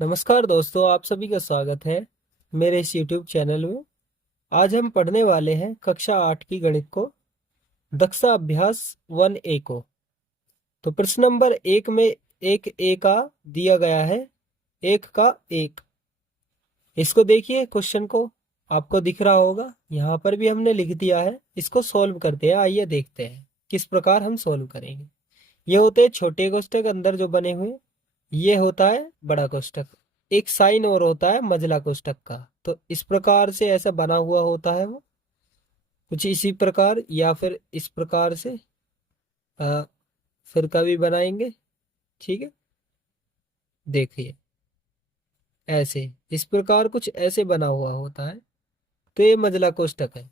नमस्कार दोस्तों, आप सभी का स्वागत है मेरे इस YouTube चैनल में। आज हम पढ़ने वाले हैं कक्षा 8 की गणित को, दक्षता अभ्यास 1A को। तो प्रश्न नंबर 1 में एक ए का दिया गया है, एक का एक। इसको देखिए, क्वेश्चन को आपको दिख रहा होगा, यहाँ पर भी हमने लिख दिया है। इसको सॉल्व करते हैं, आइए देखते हैं किस प्रकार हम सॉल्व करेंगे। ये होते हैं छोटे कोष्ठक अंदर जो बने हुए, ये होता है बड़ा कोष्ठक। एक साइन और होता है मझला कोष्ठक का। तो इस प्रकार से ऐसा बना हुआ होता है वो, कुछ इसी प्रकार या फिर इस प्रकार से आ, फिर कभी बनाएंगे। ठीक है, देखिए ऐसे इस प्रकार कुछ ऐसे बना हुआ होता है। तो ये मझला कोष्ठक है।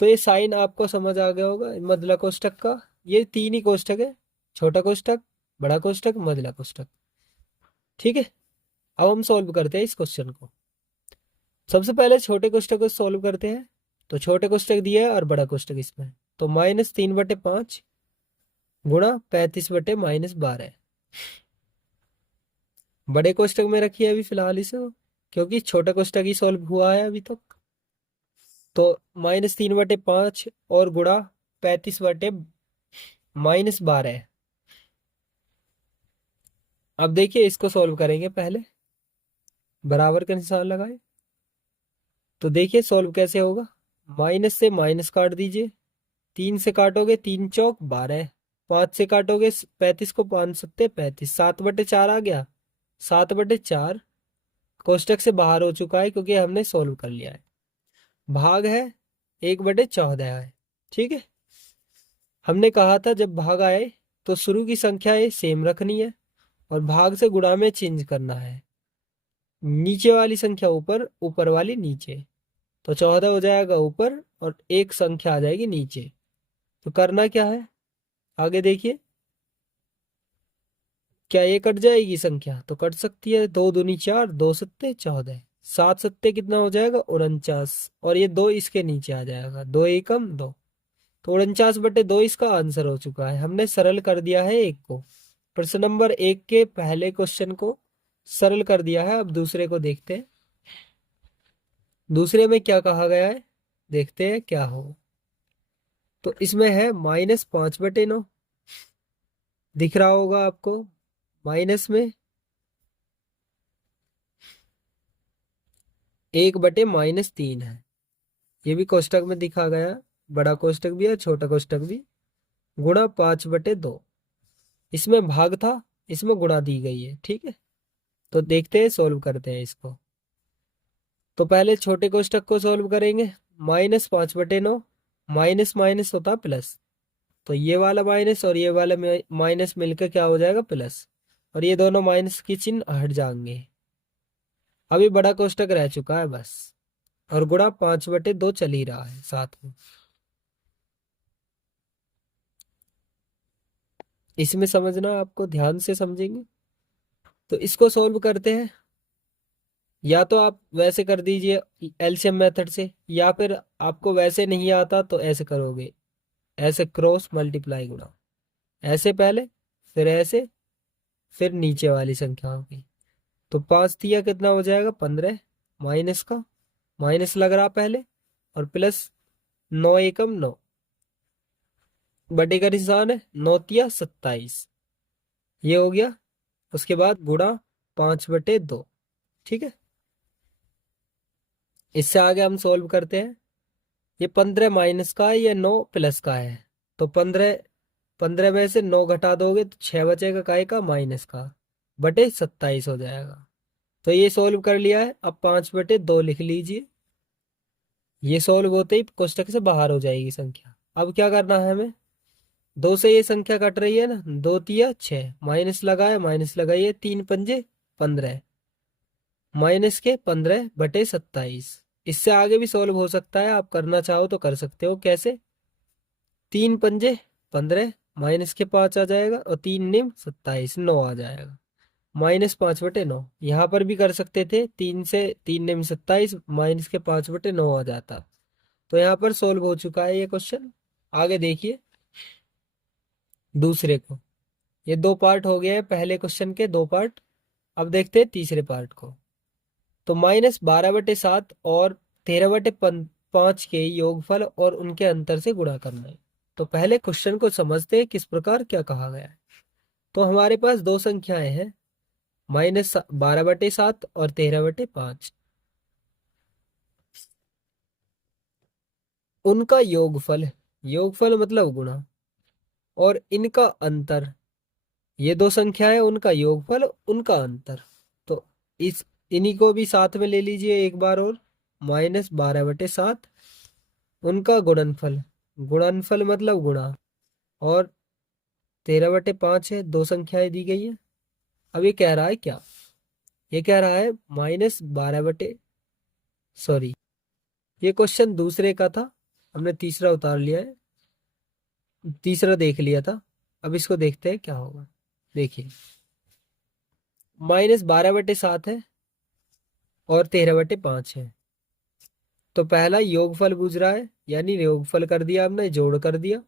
तो ये साइन आपको समझ आ गया होगा मझला कोष्ठक का। ये तीन ही कोष्ठक है, छोटा कोष्ठक, बड़ा कोष्ठक, मझला कोष्ठक। ठीक है, अब हम सॉल्व करते हैं इस क्वेश्चन को। सबसे पहले छोटे कोष्ठक को सॉल्व करते हैं। तो छोटे कोष्ठक दिया है और बड़ा कोष्ठक इसमें। तो -3/5 गुणा 35/-12। बड़े कोष्ठक में रखिए अभी फिलहाल इसे, क्योंकि छोटा कोष्ठक ही सॉल्व हुआ है अभी तक। तो -3/5 और गुणा 35/-12। अब देखिए इसको सॉल्व करेंगे। पहले बराबर का निशान लगाए। तो देखिए सॉल्व कैसे होगा। माइनस से माइनस काट दीजिए। 3 से काटोगे 3 चौक 12, 5 से काटोगे 35 को 5 सत्ते 35, 7/4 आ गया। 7/4 कोष्टक से बाहर हो चुका है क्योंकि हमने सोल्व कर लिया है। भाग है 1/14 है। ठीक है, हमने कहा था जब भाग आए तो शुरू की संख्या सेम रखनी है और भाग से गुणा में चेंज करना है। नीचे वाली संख्या ऊपर, ऊपर वाली नीचे। तो 14 हो जाएगा ऊपर और एक संख्या आ जाएगी नीचे। तो करना क्या है आगे देखिए। क्या ये कट जाएगी संख्या? तो कट सकती है। 2 दूनी 4, 2 सत्ते 14, 7 सत्ते कितना हो जाएगा 49। और ये 2 इसके नीचे आ जाएगा, 2 एकम 2। तो 49/2 इसका आंसर हो चुका है। हमने सरल कर दिया है एक को। प्रश्न नंबर 1 के पहले क्वेश्चन को सरल कर दिया है। अब दूसरे को देखते हैं। दूसरे में क्या कहा गया है, देखते हैं क्या हो। तो इसमें है -5/9। दिख रहा होगा आपको। माइनस में 1/-3 है। ये भी कोष्टक में दिखा गया, बड़ा कोष्टक भी है छोटा कोष्टक भी। गुणा 5/2। इसमें भाग था, इसमें गुणा दी गई है। ठीक है, तो देखते हैं सोल्व करते हैं इसको। तो पहले छोटे कोष्टक को सोल्व करेंगे। -5/9, माइनस माइनस होता प्लस। तो ये वाला माइनस और ये वाला माइनस मिलकर क्या हो जाएगा प्लस। और ये दोनों माइनस के चिन्ह हट जाएंगे। अभी बड़ा कोष्टक रह चुका है बस। और गुणा 5/2 चल ही रहा है साथ में। इसमें समझना, आपको ध्यान से समझेंगे। तो इसको सोल्व करते हैं। या तो आप वैसे कर दीजिए एलसीएम मेथड से, या फिर आपको वैसे नहीं आता तो ऐसे करोगे, ऐसे क्रॉस मल्टीप्लाई गुणा। ऐसे पहले, फिर ऐसे, फिर नीचे वाली संख्या होगी। तो 5 दिया कितना हो जाएगा 15, माइनस का माइनस लग रहा पहले, और प्लस 9 एकम 9, बटे का निशान है, 9 तिया 27। ये हो गया। उसके बाद गुणा 5/2। ठीक है, इससे आगे हम सोल्व करते हैं। ये 15 माइनस का है, ये 9 प्लस का है। तो 15 में से 9 घटा दोगे तो 6 बचेगा काय का माइनस का, बटे 27 हो जाएगा। तो ये सोल्व कर लिया है। अब 5/2 लिख लीजिए। ये सोल्व होते ही कोष्टक से बाहर हो जाएगी संख्या। अब क्या करना है हमें, 2 से ये संख्या कट रही है ना, 2 तिया 6, माइनस लगाए माइनस लगाइए, 3 पंजे 15, माइनस के 15/27। इससे आगे भी सॉल्व हो सकता है, आप करना चाहो तो कर सकते हो। कैसे? 3 पंजे 15, माइनस के 5 आ जाएगा, और 3 निम 27, 9 आ जाएगा। -5/9 यहाँ पर भी कर सकते थे। 3 से 3 निम 27, माइनस के 5/9 आ जाता। तो यहाँ पर सॉल्व हो चुका है ये क्वेश्चन। आगे देखिए दूसरे को। ये 2 पार्ट हो गया है, पहले क्वेश्चन के 2 पार्ट। अब देखते हैं तीसरे पार्ट को। तो -12/7 और 13/5 के योगफल और उनके अंतर से गुणा करना है। तो पहले क्वेश्चन को समझते हैं किस प्रकार क्या कहा गया है। तो हमारे पास दो संख्याएं हैं, -12/7 और 13/5। उनका योगफल, योगफल मतलब गुणा, और इनका अंतर, ये दो संख्याएं, उनका योगफल उनका अंतर। तो इस इन्हीं को भी साथ में ले लीजिए एक बार और। -12/7 उनका गुणनफल, गुणनफल मतलब गुणा, और 13/5 है, दो संख्याएं दी गई है। अब ये कह रहा है क्या, ये कह रहा है -12 बटे, सॉरी, ये क्वेश्चन दूसरे का था, हमने तीसरा उतार लिया है, तीसरा देख लिया था। अब इसको देखते हैं क्या होगा। देखिए, -12/7 है और 13/5 है। तो पहला योगफल पूछ रहा है, यानी योगफल कर दिया हमने, जोड़ कर दिया।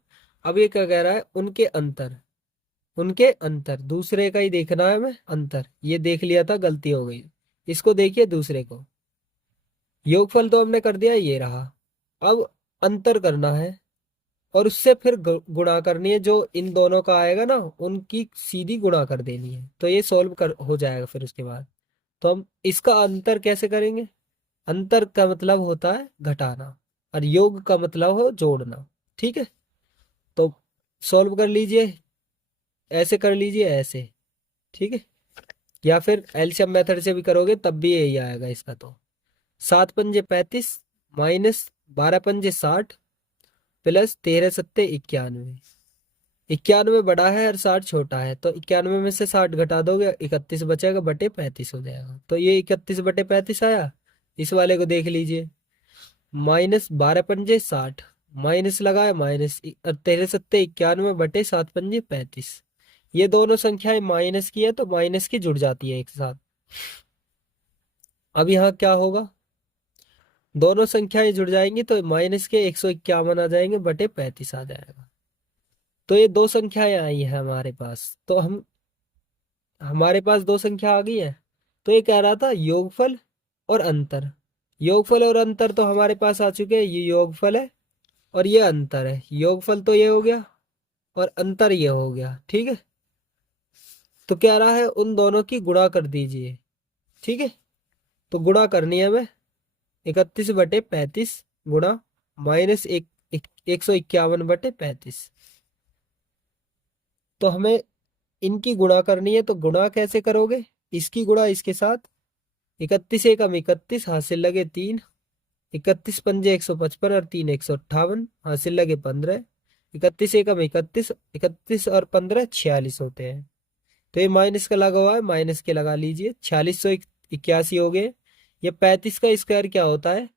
अब ये क्या कह रहा है, उनके अंतर, उनके अंतर, दूसरे का ही देखना है हमें अंतर, ये देख लिया था, गलती हो गई। इसको देखिए दूसरे को, योगफल तो हमने कर दिया, ये रहा। अब अंतर करना है और उससे फिर गुणा करनी है, जो इन दोनों का आएगा ना उनकी सीधी गुणा कर देनी है। तो ये सॉल्व कर हो जाएगा फिर उसके बाद। तो हम इसका अंतर कैसे करेंगे, अंतर का मतलब होता है घटाना, और योग का मतलब हो जोड़ना। ठीक है, तो सॉल्व कर लीजिए, ऐसे कर लीजिए, ऐसे। ठीक है, या फिर एलसीएम मेथड से भी करोगे तब भी यही आएगा इसका। तो 7×5 = 35 -12×5 = 60 प्लस 13×7 = 91। 91 बड़ा है और 60 छोटा है, तो 91 में से 60 घटा दोगे, 31 बचेगा, बटे 35 हो जाएगा। तो ये 31/35 आया। इस वाले को देख लीजिए, -12×5 = 60, माइनस लगाए, माइनस 13×7 = 91 बटे 7×5 = 35। ये दोनों संख्याएं माइनस की है तो माइनस की जुड़ जाती है एक साथ। अब यहाँ क्या होगा, दोनों संख्याएं जुड़ जाएंगी तो माइनस के 151 आ जाएंगे, बटे 35 आ जाएगा। तो ये दो संख्याएं आई है हमारे पास। तो हमारे पास दो संख्या आ गई है। तो ये कह रहा था योगफल और अंतर, योगफल और अंतर तो हमारे पास आ चुके हैं। ये योगफल है और ये अंतर है। योगफल तो ये हो गया और अंतर ये हो गया। ठीक है, तो कह रहा है उन दोनों की गुणा कर दीजिए। ठीक है, तो गुणा करनी है हमें, 31/35 गुणा -151/35। तो हमें इनकी गुणा करनी है, तो गुणा कैसे करोगे, इसकी गुणा इसके साथ, 31 एकम 31, हासिल लगे 3, 31×5 = 155 और 3 = 158, हासिल लगे 15, 31 एकम 31, 31 और 15 46 होते हैं। तो ये माइनस का लगा हुआ है, माइनस के लगा लीजिए, 4681 हो गए। ये 35 का स्क्वायर क्या होता है,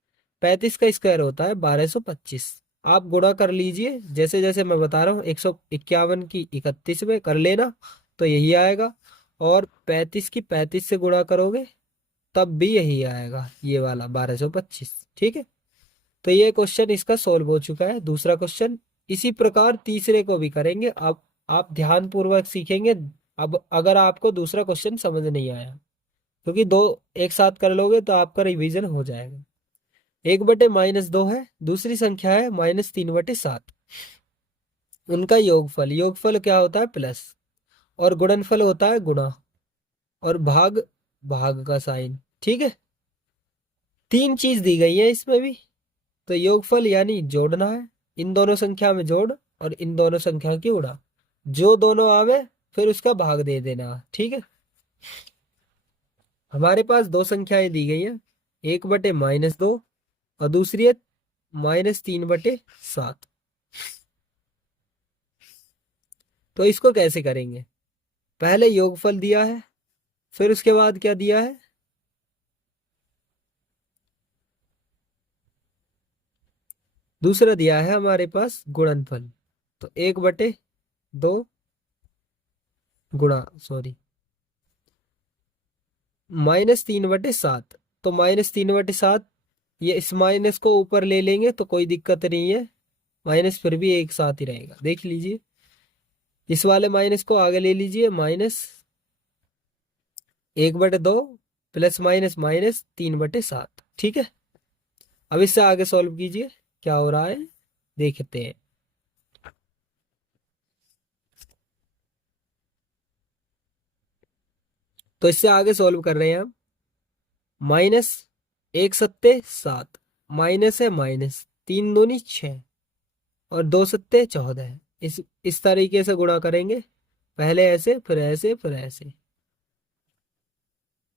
35 का स्क्वायर होता है 1225। आप गुणा कर लीजिए, जैसे जैसे मैं बता रहा हूँ, 151 की 31 में कर लेना तो यही आएगा, और 35 की 35 से गुणा करोगे तब भी यही आएगा, ये वाला 1225। ठीक है, तो ये क्वेश्चन इसका सोल्व हो चुका है, दूसरा क्वेश्चन। इसी प्रकार तीसरे को भी करेंगे। अब आप ध्यान पूर्वक सीखेंगे। अब अगर आपको दूसरा क्वेश्चन समझ नहीं आया, क्योंकि दो एक साथ कर लोगे तो आपका रिवीजन हो जाएगा। 1/-2 है, दूसरी संख्या है -3/7। उनका योगफल, योगफल क्या होता है, प्लस, और गुणनफल होता है गुणा, और भाग, भाग का साइन। ठीक है, तीन चीज दी गई है इसमें भी। तो योगफल यानी जोड़ना है, इन दोनों संख्या में जोड़ और इन दोनों संख्या की उड़ा, जो दोनों आवे फिर उसका भाग दे देना। ठीक है, हमारे पास दो संख्याएं दी गई है, 1/-2 और दूसरी है -3/7। तो इसको कैसे करेंगे, पहले योगफल दिया है, फिर उसके बाद क्या दिया है, दूसरा दिया है हमारे पास गुणनफल। तो 1/2 गुणा, सॉरी, -3/7। तो -3/7, ये इस माइनस को ऊपर ले लेंगे तो कोई दिक्कत नहीं है, माइनस फिर भी एक साथ ही रहेगा, देख लीजिए। इस वाले माइनस को आगे ले लीजिए, माइनस 1/2 प्लस माइनस माइनस 3/7। ठीक है, अब इससे आगे सॉल्व कीजिए क्या हो रहा है देखते हैं। तो इससे आगे सॉल्व कर रहे हैं हम। माइनस 1 सत्ते 7, माइनस है माइनस, 3 दूनी 6 और 2 सत्ते 14। इस तरीके से गुणा करेंगे, पहले ऐसे फिर ऐसे फिर ऐसे।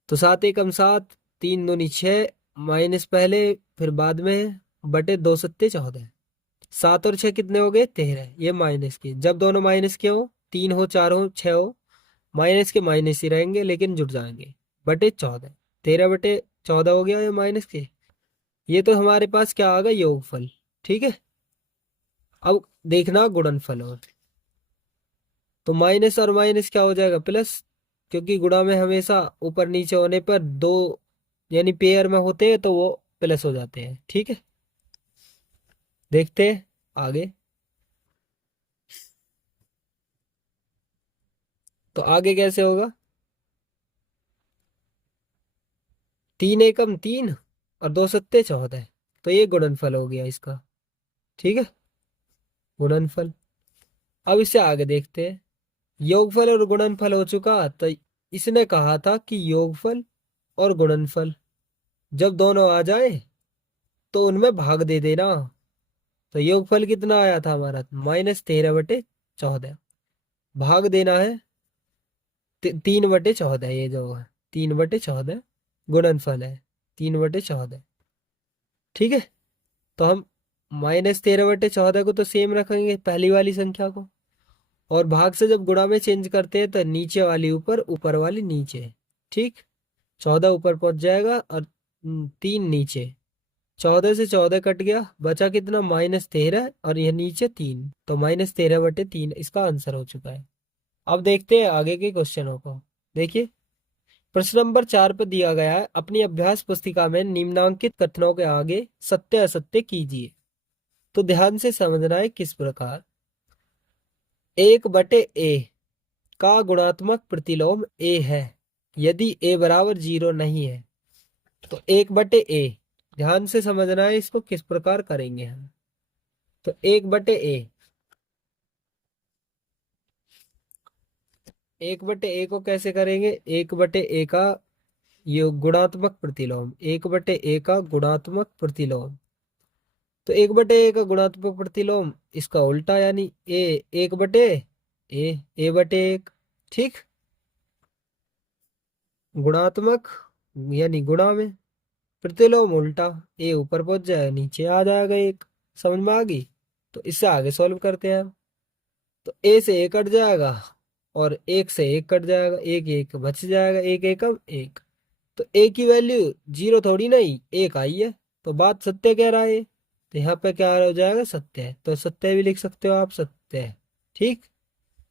तो 7 एकम 7, 3 दूनी 6, माइनस पहले फिर बाद में, बटे 2 सत्ते 14। 7 और 6 कितने हो गए 13, ये माइनस के, जब दोनों माइनस के हो, 3 हो 4 हो 6 हो, माइनस के माइनस ही रहेंगे लेकिन जुड़ जाएंगे, बटे 14। 13/14 हो गया ये माइनस के। ये तो हमारे पास क्या आ गया योगफल। ठीक है, अब देखना गुणनफल। और तो माइनस और माइनस क्या हो जाएगा प्लस, क्योंकि गुणा में हमेशा ऊपर नीचे होने पर दो यानी पेयर में होते हैं तो वो प्लस हो जाते हैं। ठीक है, देखते हैं आगे। तो आगे कैसे होगा, 3 एकम 3 और 2 सत्ते 14, तो ये गुणनफल हो गया इसका। ठीक है, गुणनफल। अब इससे आगे देखते हैं। योगफल और गुणनफल हो चुका, तो इसने कहा था कि योगफल और गुणनफल जब दोनों आ जाए तो उनमें भाग दे देना। तो योगफल कितना आया था हमारा, -13/14। भाग देना है 3/14, ये जो है 3/14। गुणनफल है 3/14। ठीक है, तो हम -13/14 को तो सेम रखेंगे पहली वाली संख्या को, और भाग से जब गुणा में चेंज करते हैं तो नीचे वाली ऊपर ऊपर वाली नीचे। ठीक, 14 ऊपर पहुंच जाएगा और 3 नीचे। 14 से 14 कट गया, बचा कितना -13, और यह नीचे 3, तो -13/3 इसका आंसर हो चुका है। अब देखते हैं आगे के क्वेश्चनों को। देखिए, प्रश्न नंबर 4 पर दिया गया है, अपनी अभ्यास पुस्तिका में निम्नांकित कथनों के आगे सत्य असत्य कीजिए। तो ध्यान से समझना है किस प्रकार। 1/a का गुणात्मक प्रतिलोम a है यदि a बराबर 0 नहीं है। तो 1/a, ध्यान से समझना है इसको किस प्रकार करेंगे हम। तो 1/a, 1/a को कैसे करेंगे, 1/a का योग गुणात्मक प्रतिलोम, 1/a का गुणात्मक प्रतिलोम। तो 1/a का गुणात्मक प्रतिलोम इसका उल्टा यानी ए, 1/a, a/1। ठीक, गुणात्मक यानी गुणा में, प्रतिलोम उल्टा, ए ऊपर पहुंच जाएगा नीचे आ जाएगा एक। समझ में आ गई। तो इससे आगे सॉल्व करते हैं हम। तो ए से ए कट जाएगा और एक से एक कट जाएगा, एक एक बच जाएगा, एक एकम एक। तो ए की वैल्यू 0 थोड़ी नहीं, एक आई है, तो बात सत्य कह रहा है। तो यहाँ पे क्या हो जाएगा सत्य है, तो सत्य भी लिख सकते हो आप, सत्य है। ठीक,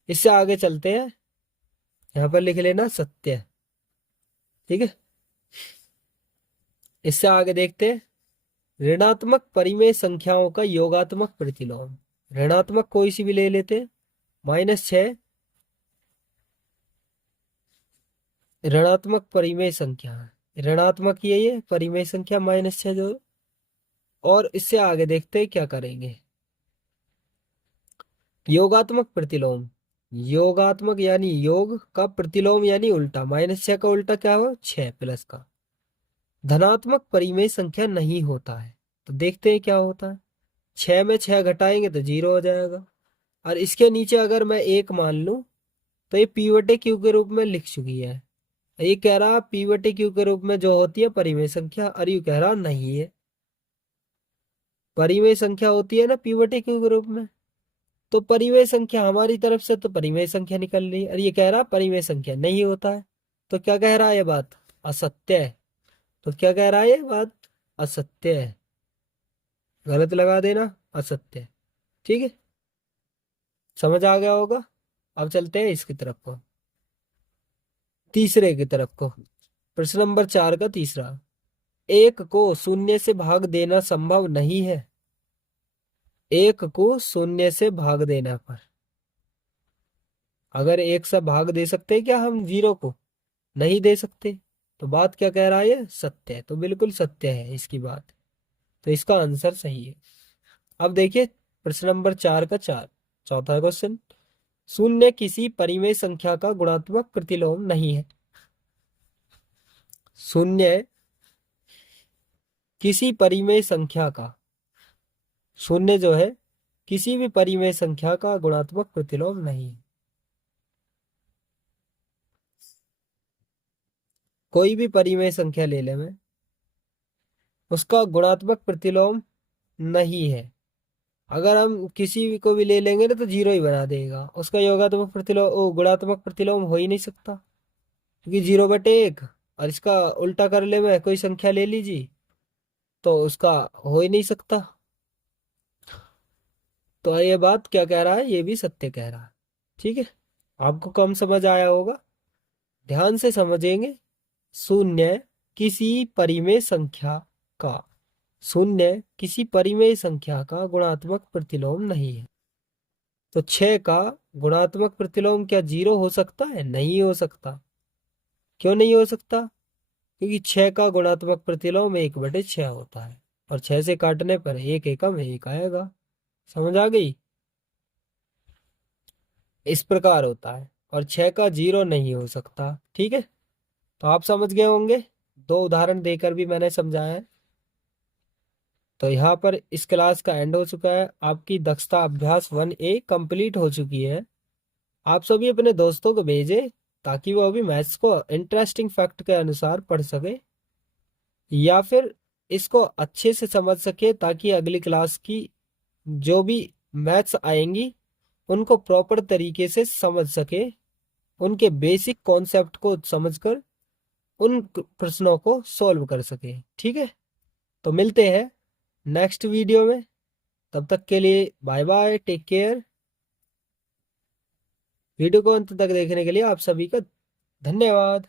इससे आगे चलते हैं, यहाँ पर लिख लेना सत्य। ठीक है, इससे आगे देखते हैं। ऋणात्मक परिमेय संख्याओं का योगात्मक प्रतिलोम, ऋणात्मक कोई सी भी ले लेते हैं। -6 ऋणात्मक परिमेय संख्या, ऋणात्मक यही है परिमेय संख्या -6 जो। और इससे आगे देखते हैं क्या करेंगे। योगात्मक प्रतिलोम, योगात्मक यानी योग का प्रतिलोम यानी उल्टा, -6 का उल्टा क्या हो 6 प्लस का। धनात्मक परिमेय संख्या नहीं होता है, तो देखते हैं क्या होता है। 6 में 6 घटाएंगे तो 0 हो जाएगा। और इसके नीचे अगर मैं एक मान लूं तो ये p/q के रूप में लिख चुकी है। ये कह रहा p/q के रूप में जो होती है परिमेय संख्या, और यू कह रहा नहीं है। परिमेय संख्या होती है ना p/q के रूप में, तो परिमेय संख्या हमारी तरफ से तो परिमेय संख्या निकल रही है, और ये कह रहा परिमेय संख्या नहीं होता है। तो क्या कह रहा है ये बात, असत्य है। तो क्या कह रहा है ये बात, असत्य है। गलत लगा देना, असत्य है। ठीक है, समझ आ गया होगा। अब चलते हैं इसकी तरफ को, तीसरे की तरफ को। प्रश्न नंबर 4 का तीसरा। एक को शून्य से भाग देना संभव नहीं है। एक को शून्य से भाग देना पर, अगर एक से भाग दे सकते हैं क्या हम 0 को, नहीं दे सकते। तो बात क्या कह रहा है, ये सत्य है, तो बिल्कुल सत्य है इसकी बात। तो इसका आंसर सही है। अब देखिए प्रश्न नंबर 4 का 4, चौथा क्वेश्चन। शून्य किसी परिमेय संख्या का गुणात्मक प्रतिलोम नहीं है। शून्य किसी परिमेय संख्या का, शून्य जो है किसी भी परिमेय संख्या का गुणात्मक प्रतिलोम नहीं है। कोई भी परिमेय संख्या ले ले मैं, उसका गुणात्मक प्रतिलोम नहीं है। अगर हम किसी भी को भी ले लेंगे ना तो जीरो ही बना देगा, उसका योगात्मक प्रतिलोम गुणात्मक प्रतिलोम हो ही नहीं सकता, क्योंकि 0/1। और इसका उल्टा कर ले मैं, कोई संख्या ले लीजिए, तो उसका हो ही नहीं सकता। तो ये बात क्या कह रहा है, ये भी सत्य कह रहा है। ठीक है, आपको कम समझ आया होगा, ध्यान से समझेंगे। शून्य किसी परिमेय संख्या का, शून्य किसी परिमेय संख्या का गुणात्मक प्रतिलोम नहीं है। तो 6 का गुणात्मक प्रतिलोम क्या 0 हो सकता है? नहीं हो सकता। क्यों नहीं हो सकता? क्योंकि 6 का गुणात्मक प्रतिलोम 1/6 होता है, और 6 से काटने पर एक एकम एक आएगा। समझ आ गई? इस प्रकार होता है, और 6 का 0 नहीं हो सकता। ठीक है, तो आप समझ गए होंगे, दो उदाहरण देकर भी मैंने समझाया है। तो यहाँ पर इस क्लास का एंड हो चुका है। आपकी दक्षता अभ्यास 1A कंप्लीट हो चुकी है। आप सभी अपने दोस्तों को भेजें, ताकि वो अभी मैथ्स को इंटरेस्टिंग फैक्ट के अनुसार पढ़ सके, या फिर इसको अच्छे से समझ सके, ताकि अगली क्लास की जो भी मैथ्स आएंगी उनको प्रॉपर तरीके से समझ सके, उनके बेसिक कॉन्सेप्ट को समझकर उन प्रश्नों को सॉल्व कर सके। ठीक है, तो मिलते हैं नेक्स्ट वीडियो में। तब तक के लिए bye bye, take care. Video को अंत तक देखने के लिए आप सभी का धन्यवाद।